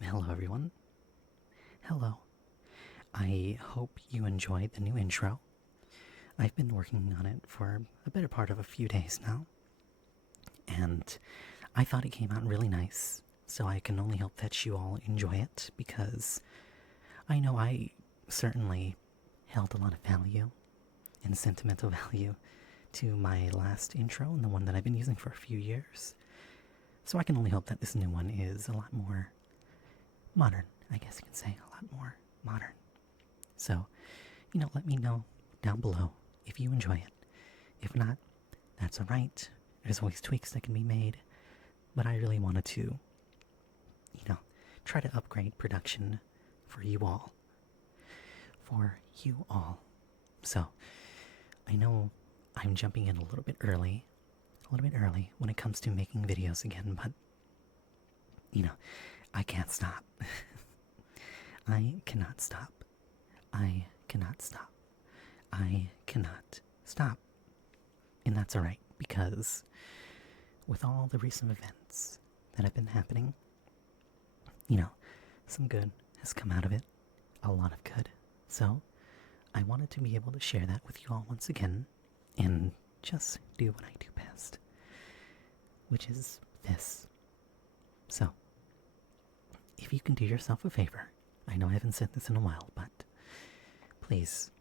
Hello, everyone. Hello. I hope you enjoyed the new intro. I've been working on it for a better part of a few days now, and I thought it came out really nice, so I can only hope that you all enjoy it, because I know I certainly held a lot of value and sentimental value to my last intro and the one that I've been using for a few years. So I can only hope that this new one is a lot more modern, I guess you can say, a lot more modern. So, let me know down below if you enjoy it. If not, that's alright. There's always tweaks that can be made. But I really wanted to, try to upgrade production for you all. For you all. So, I know I'm jumping in a little bit early when it comes to making videos again, but, I can't stop. I cannot stop. I cannot stop. I cannot stop. And that's alright, because with all the recent events that have been happening, some good has come out of it. A lot of good. So, I wanted to be able to share that with you all once again, and just do what I do best, which is this. So, if you can do yourself a favor, I know I haven't said this in a while, but please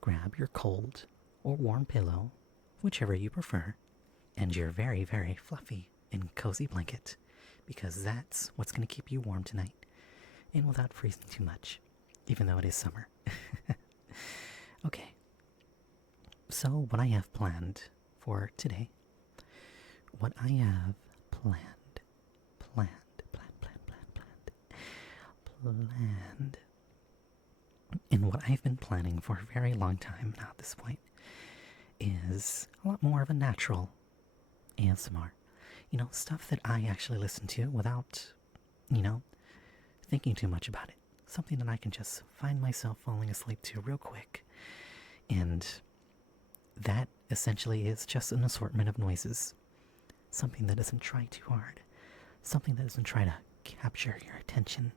grab your cold or warm pillow, whichever you prefer, and your very, very fluffy and cozy blanket, because that's what's going to keep you warm tonight, and without freezing too much, even though it is summer. Okay, so what I have planned for today, and what I've been planning for a very long time now at this point, is a lot more of a natural ASMR. Stuff that I actually listen to without, thinking too much about it. Something that I can just find myself falling asleep to real quick. And that essentially is just an assortment of noises. Something that doesn't try too hard. Something that doesn't try to capture your attention.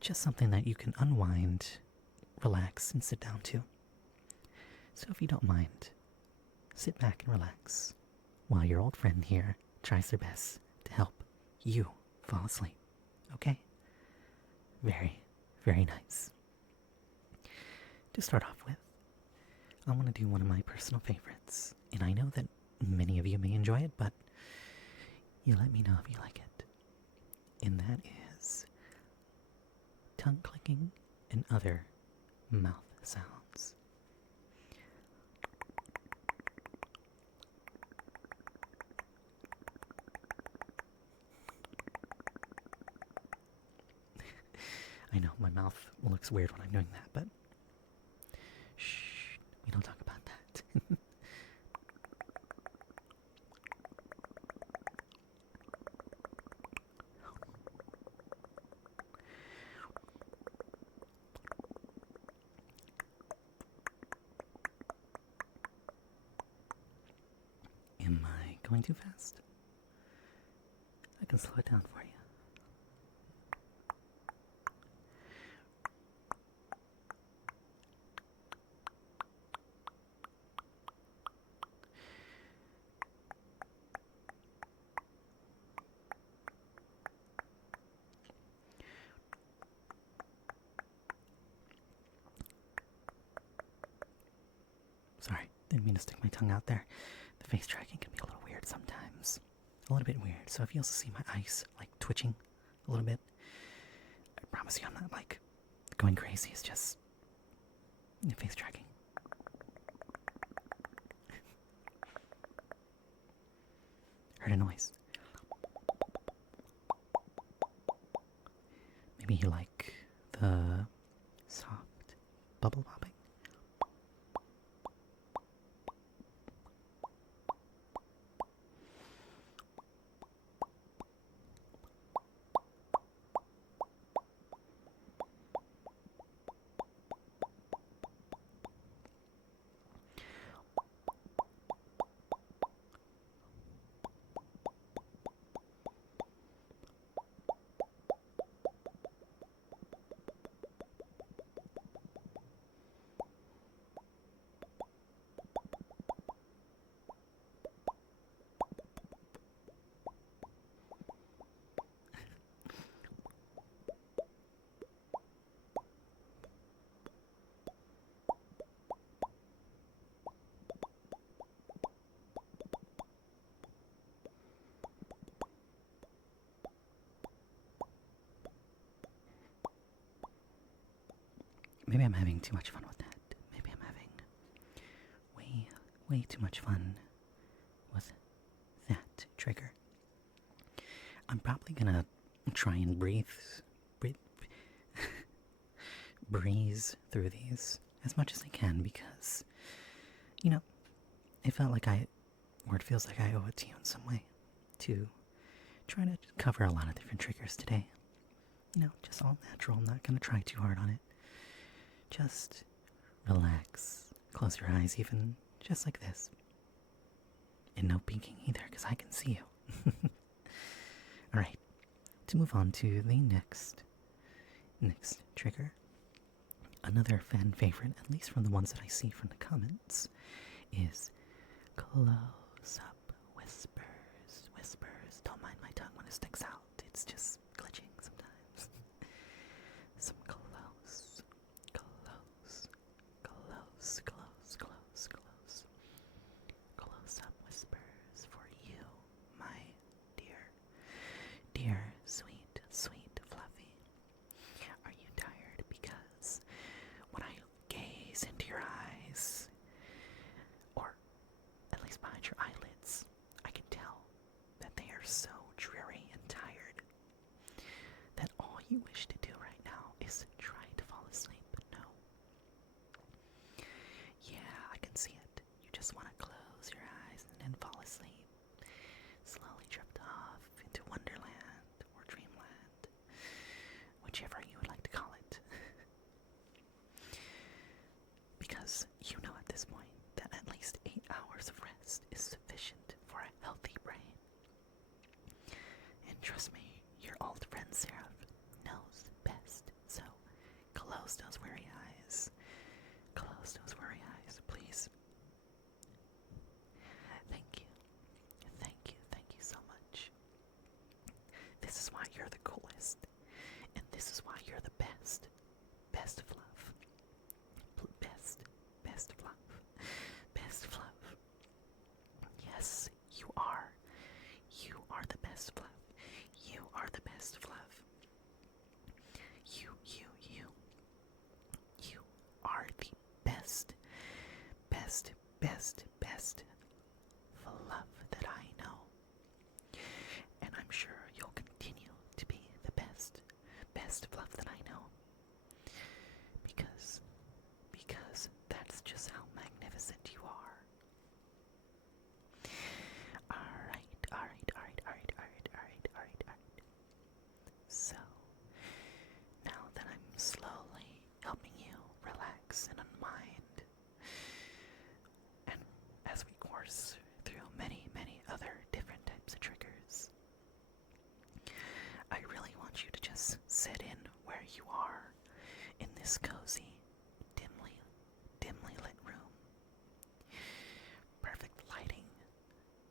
Just something that you can unwind, relax, and sit down to. So if you don't mind, sit back and relax while your old friend here tries their best to help you fall asleep. Okay? Very, very nice. To start off with, I want to do one of my personal favorites, and I know that many of you may enjoy it, but you let me know if you like it. And that is tongue clicking and other mouth sounds. I know, my mouth looks weird when I'm doing that, but shh, we don't talk about that. Am I going too fast? I can slow it down for you. Sorry, didn't mean to stick my tongue out there. The face tracking can be a little weird sometimes. A little bit weird. So if you also see my eyes twitching a little bit, I promise you I'm not going crazy. It's just the face tracking. Heard a noise. Maybe you like the soft bubble popping. maybe I'm having too much fun with that. Maybe I'm having way too much fun with that trigger. I'm probably gonna try and breeze through these as much as I can because, it felt like it feels like I owe it to you in some way to try to cover a lot of different triggers today. Just all natural. I'm not gonna try too hard on it. Just relax, close your eyes even just like this. And no peeking either, because I can see you. Alright, to move on to the next trigger. Another fan favorite, at least from the ones that I see from the comments, is close-up whispers. Whispers. Don't mind my tongue when it sticks out. It's just glitching sometimes. Some close up whispers for you, my dear, sweet Fluffy. Are you tired? Because when I gaze into your eyes, or at least behind your eyelids, I can tell that they are so dreary and tired that all you wish to do right now is try to fall asleep. But no. Yeah, I can see it. You just want to close your eyes and then fall asleep. Slowly drift off into Wonderland or Dreamland, whichever you would like to call it. Because you know at this point that at least 8 hours of rest is sufficient for a healthy brain. And trust me, your old friend Seraph knows best. So close those weary eyes. Close those weary eyes, please. Thank you so much. This is why you're the coolest. And this is why you're the best. Best fluff. Best fluff. Best fluff. Yes, you are. You are the best fluff. You are the best fluff. You are the best fluff that I know. And I'm sure you'll continue to be the best fluff that I know. Because that's just how magnificent you are. Alright. So, now that I'm slowly helping you relax and unwind, and as we course through many other different types of triggers, I really want you to just sit in where you are in this cozy, dimly lit room. Perfect lighting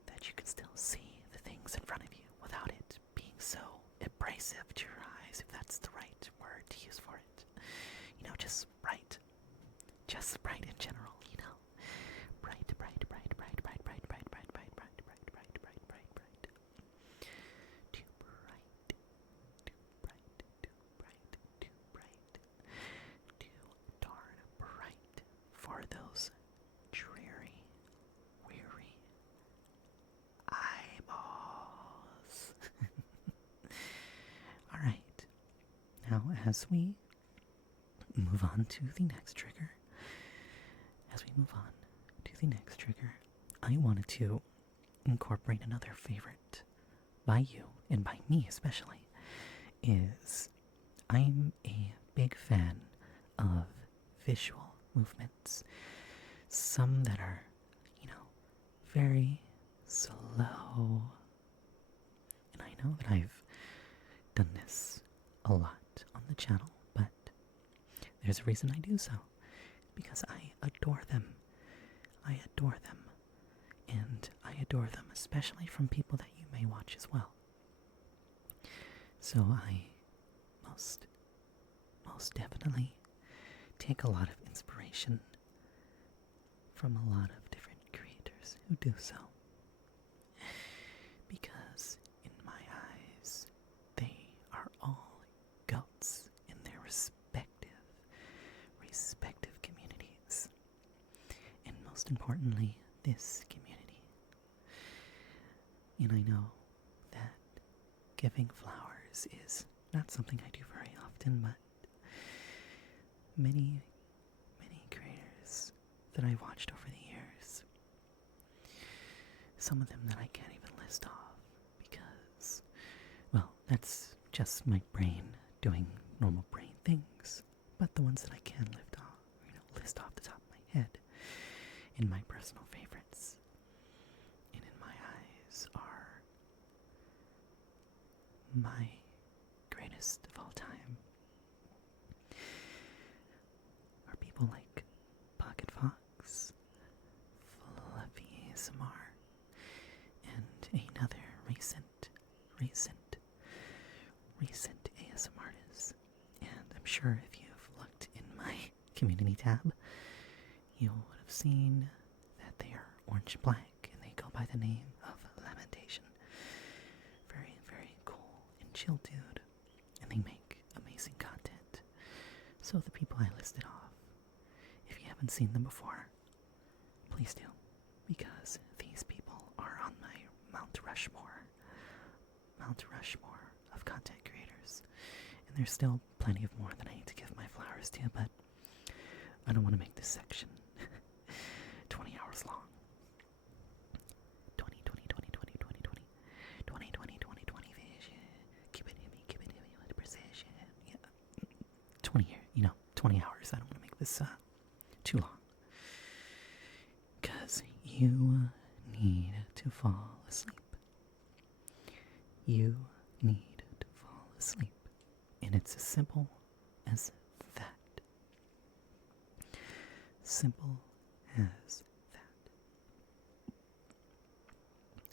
that you can still see the things in front of you without it being so abrasive to your eyes, if that's the right word to use for it. Just bright. Just bright in general, Bright. Too darn bright for those dreary, weary eyeballs. Alright, now as we move on to the next trigger, I wanted to incorporate another favorite by you, and by me especially, is I'm a big fan of visual movements. Some that are, very slow. And I know that I've done this a lot on the channel, but there's a reason I do so. Because I adore them. And I adore them especially from people that you may watch as well. So I most definitely take a lot of inspiration from a lot of different creators who do so. Because in my eyes, they are all goats in their respective most importantly, this community. And I know that giving flowers is not something I do very often, but many, many creators that I watched over the years, some of them that I can't even list off because, well, that's just my brain doing normal brain things. But the ones that I can list off the top of my head, in my personal favorites, and in my eyes, are my greatest of all time, are people like Pocket Fox, Fluffy ASMR, and another recent ASMR artist. And I'm sure if you've looked in my community tab, you would have seen that they are orange and black, and they go by the name of Lamentation. Very, very cool and chill dude, and they make amazing content. So the people I listed off, if you haven't seen them before, please do, because these people are on my Mount Rushmore of content creators. And there's still plenty of more that I need to give my flowers to, but I don't want to make this section 20 hours long. 20 vision. Keep it in me with precision. Yeah. 20 hours. I don't want to make this too long. Because you need to fall asleep. You need to fall asleep. And it's as simple as that. Simple as that.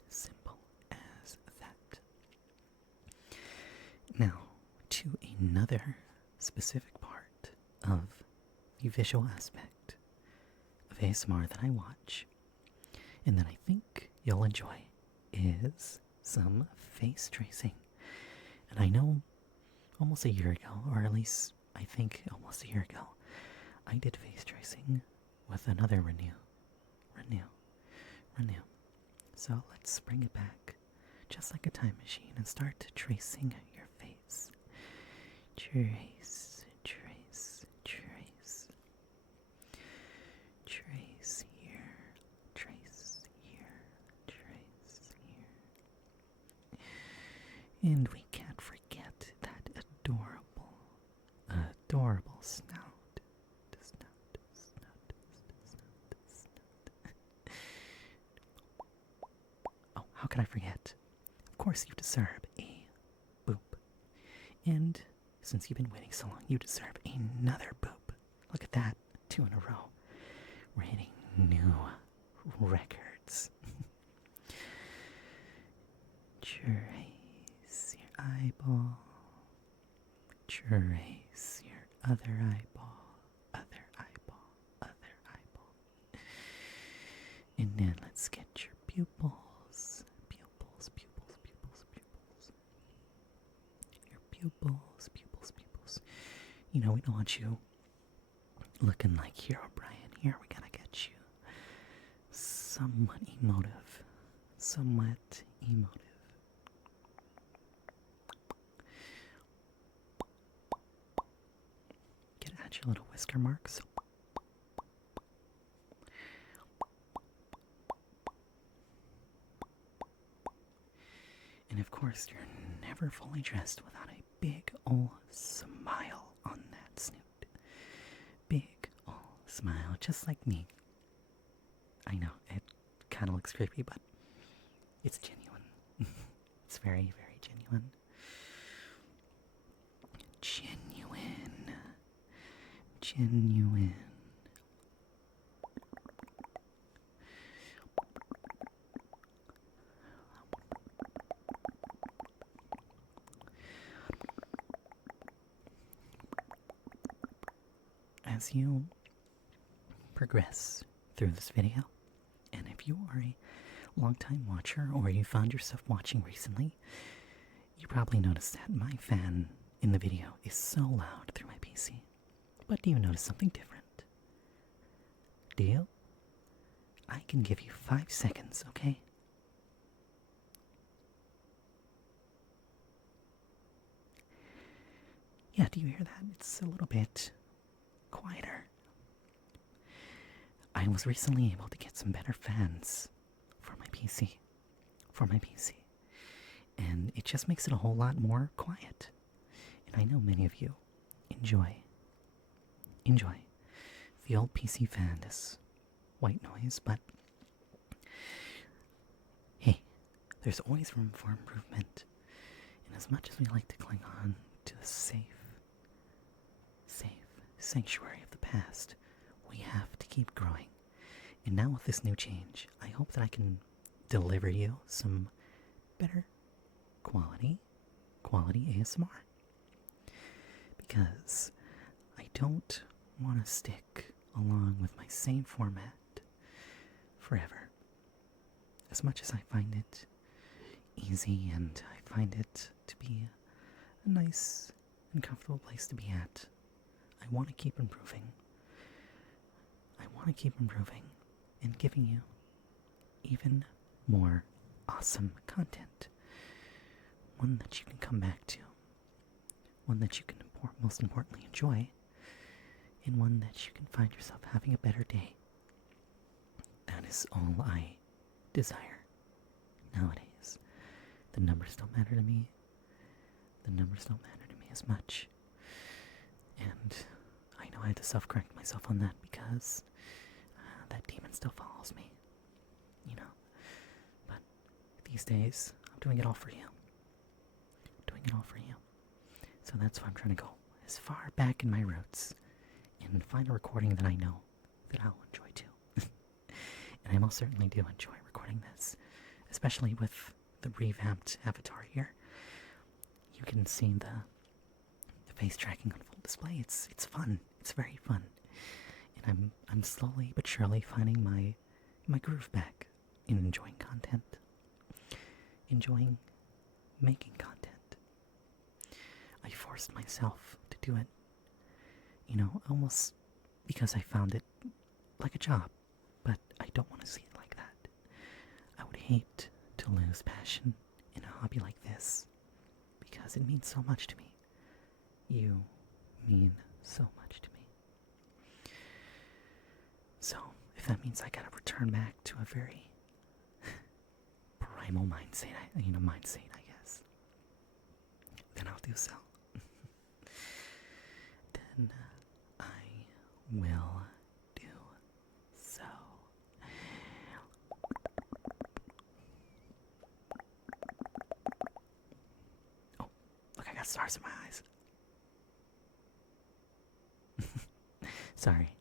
Simple as that. Now, to another specific part of the visual aspect of ASMR that I watch, and that I think you'll enjoy, is some face tracing. And I know almost a year ago, or at least I think almost a year ago, I did face tracing with another Renew. So let's bring it back, just like a time machine, and start tracing your face. Trace. Trace here. Trace here. Trace here. And we can't forget that adorable snout. Oh, how could I forget? Of course you deserve a boop. And since you've been waiting so long, you deserve another boop. Look at that, 2 in a row. We're hitting new records. Trace your eyeball. Trace your other eyeball. Other eyeball. And then let's get your pupils. Your pupils. You know, we don't want you looking like Hero Brian here. We gotta get you somewhat emotive. Get at your little whisker marks. And of course, you're never fully dressed without a big ol' smile on that snoot. Big ol' smile, just like me. I know, it kind of looks creepy, but it's genuine. It's very, very genuine. Genuine. As you progress through this video, and if you are a long-time watcher or you found yourself watching recently, you probably noticed that my fan in the video is so loud through my PC. But do you notice something different? Do you? I can give you 5 seconds, okay? Yeah, do you hear that? It's a little bit quieter. I was recently able to get some better fans for my PC. And it just makes it a whole lot more quiet. And I know many of you enjoy the old PC fan is white noise, but hey, there's always room for improvement. And as much as we like to cling on to the safe sanctuary of the past, we have to keep growing. And now with this new change, I hope that I can deliver you some better quality ASMR. Because I don't want to stick along with my same format forever. As much as I find it easy and I find it to be a nice and comfortable place to be at, I want to keep improving. And giving you even more awesome content. One that you can come back to. One that you can most importantly enjoy. And one that you can find yourself having a better day. That is all I desire nowadays. The numbers don't matter to me. As much. And I know I had to self-correct myself on that because that demon still follows me. But these days, I'm doing it all for you. So that's why I'm trying to go as far back in my roots and find a recording that I know that I'll enjoy too. And I most certainly do enjoy recording this, especially with the revamped avatar here. You can see the face tracking on full display. It's fun. It's very fun. And I'm slowly but surely finding my groove back in enjoying content. Enjoying making content. I forced myself to do it, almost because I found it like a job, but I don't want to see it like that. I would hate to lose passion in a hobby like this, because it means so much to me. You mean so much to me. So, if that means I gotta return back to a very primal mindset, I guess, then I'll do so. Then I will do so. Oh, look, I got stars in my eyes. Sorry,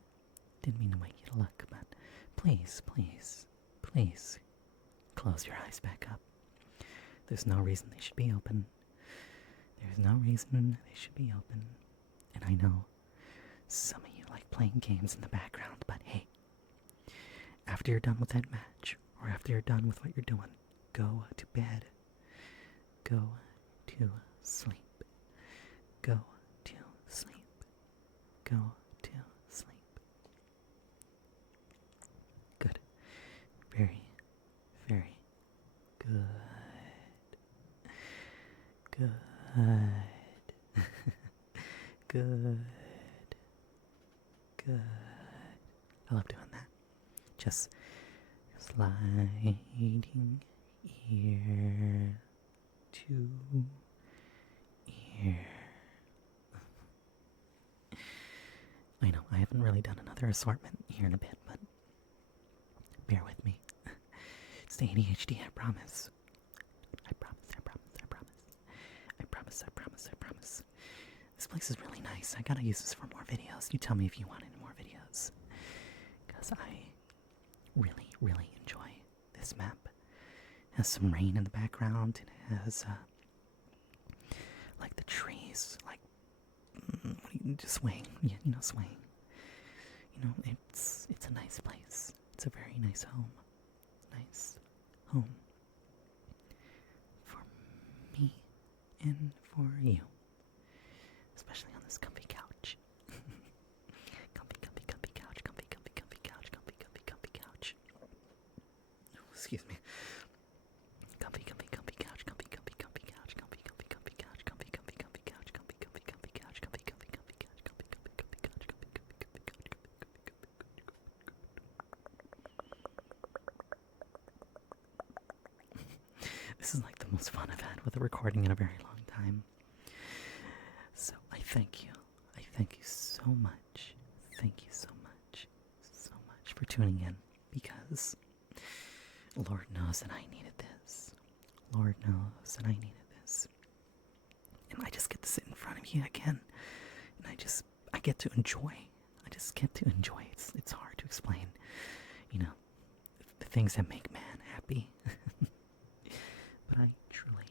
didn't mean to wake you to look, but please close your eyes back up. There's no reason they should be open. And I know some of you like playing games in the background, but hey, after you're done with that match, or after you're done with what you're doing, go to bed. Go to sleep. Go to sleep. Go to sleep. Good. Very, very good. Good. Good. I love doing that. Just sliding ear to ear. I know, I haven't really done another assortment here in a bit, but bear with me. It's the ADHD, I promise. I promise. This place is really nice. I gotta use this for more videos. You tell me if you want any more videos. Because I really, really enjoy this map. It has some rain in the background. It has, like the trees, like, just swaying. Yeah, swaying. It's a nice place. It's a very nice home. For me and for you. Especially on this comfy couch. comfy couch. comfy, comfy, comfy couch, comfy, comfy, comfy couch, comfy, comfy, comfy couch, comfy, comfy, comfy couch, comfy, comfy, comfy couch, comfy, comfy, comfy couch, comfy, comfy, comfy couch, comfy, comfy, comfy couch, This is like the most fun I've had with a recording in a very long time. So I thank you. I thank you so much. Thank you so much. So much for tuning in, because Lord knows that I needed this. Lord knows that I needed this. And I just get to sit in front of you again. And I get to enjoy. I just get to enjoy. It's hard to explain, you know, the things that make man happy. But I truly,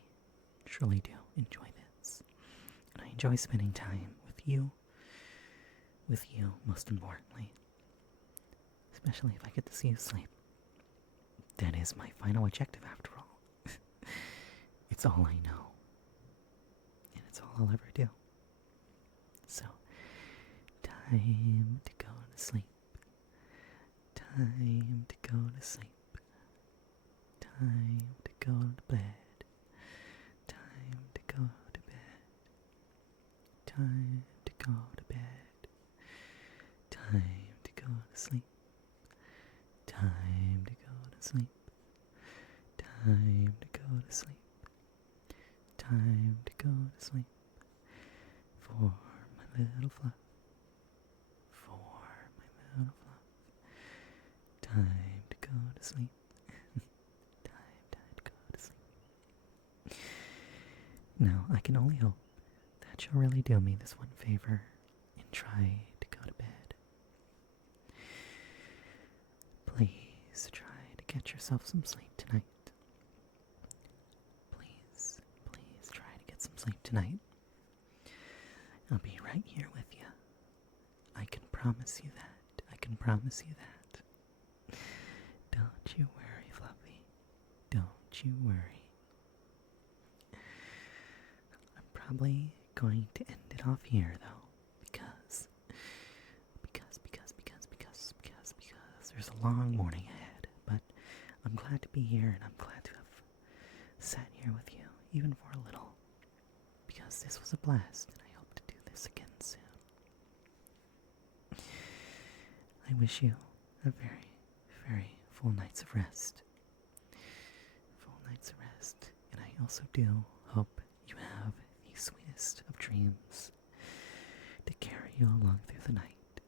truly do enjoy this. And I enjoy spending time with you most importantly. Especially if I get to see you sleep. That is my final objective after all. It's all I know. And it's all I'll ever do. So, time to go to sleep. Time to go to sleep. Time to go to bed. Time to go to bed. Time to go to bed. Time to go to sleep. Time to go to sleep. Time to go to sleep. Time to go to sleep. For my little fluff. For my little fluff. Time to go to sleep. Time to go to sleep. Now, I can only hope that you'll really do me this one favor and try to go to bed. Please try to get yourself some sleep tonight. Please, please try to get some sleep tonight. I'll be right here with you. I can promise you that. I can promise you that. Don't you worry, Fluffy. Don't you worry. I'm probably going to end it off here, though, because there's a long morning ahead. But I'm glad to be here, and I'm glad to have sat here with you, even for a little, because this was a blast, and I hope to do this again soon. I wish you a very, very full night's of rest. Full night's of rest. And I also do hope you have the sweetest of dreams to carry you along through the night.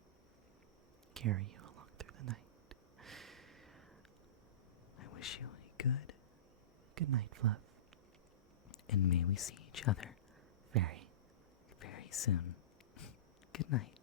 Carry you along through the night. I wish you a good night, Fluff. And may we see each other very, very soon. Good night.